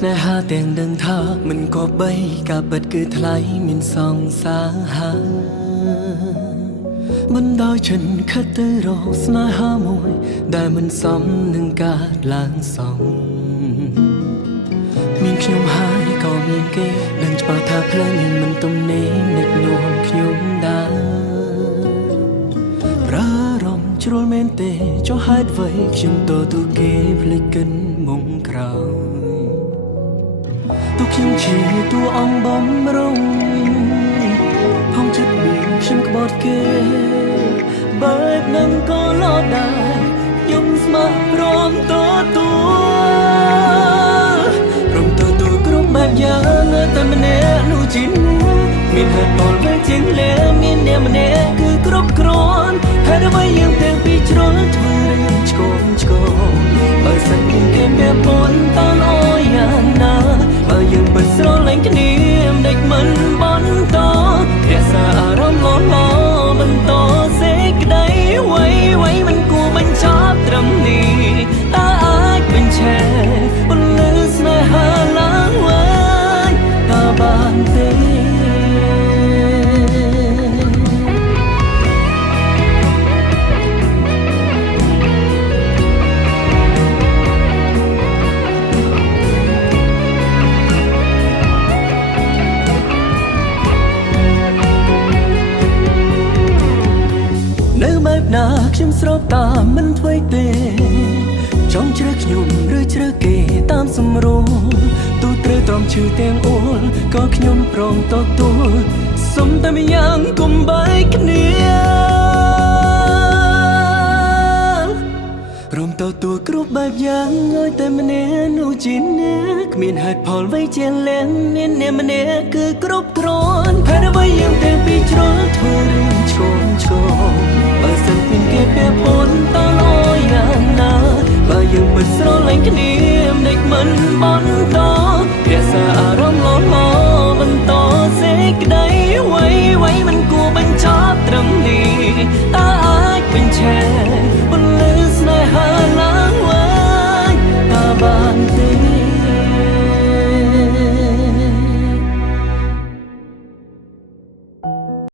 ស្នេហាទាំងដឹងថាមិនក៏បីការពិតគឺថ្លៃមានសងសាហាមិនដោយចិនខិតទៅរកស្នេហាមួយដែលមិនសមនឹងការឡើងសងមានខ្ញុំហើយក៏មានគេដឹងច្បាស់ថាផ្លូវនេះមិនទំនេរនឹកនាំខ្ញុំដែរប្រារម្ភជ្រុលមែនទេចុះហេតុអ្វីខ្ញុំទូគេភ្លេចកិនមុំក្រោយទូខ្ញុំជាតួអង្គបំរុងផងចិត្តមានខ្ញុំក្បត់គេបែបនឹងក៏ឡោដែរខ្ញុំស្មោះព្រមទទួលគ្រប់បែបយ៉ាងតែម្នាក់នោះជាមានហេតុផលវែងជាងលែមានអ្នកម្នាក់គឺគ្រប់គ្រាន់ហេតុអ្វីយើងទាំងពីរជ្រុលធ្វើរឿងឆ្កងបើសិនមានគេពាក់ព័ន្ធតអយយ៉ាងណាបើយើងពិតស្រឡាញ់គ្នាមិនដេចមិនបន្តរក្សាអារម្មណ៍ល្អបន្តសេចក្តីអ្វីមិនគួរបញ្ចប់ត្រឹមនេះតើអាចបញ្ឆេបន្លឺស្នេហាឡើងវិញតើបានទេណាខ្ញុំស្របតាមមិនធ្វើទេចង់ជ្រើសខ្ញុំឬជ្រើសគេតាមសម្រួលទូត្រូវទ្រាំឈឺទាំងអួលក៏ខ្ញុំព្រមទទួលសុំតែម្យ៉ាងកុំបែកគ្នាព្រមទទួលគ្រប់បែបយ៉ាងឲ្យតែម្នាក់នោះជាអ្នកគ្មានហេតុផលអ្វីជាលែងមានអ្នកម្នាក់គឺគ្រប់គ្រាន់ហេតុអ្វីយើងទាំងពីរជ្រុលធ្វើរឿងឆ្កងបើសិនមានគេពាក់ព័ន្ធត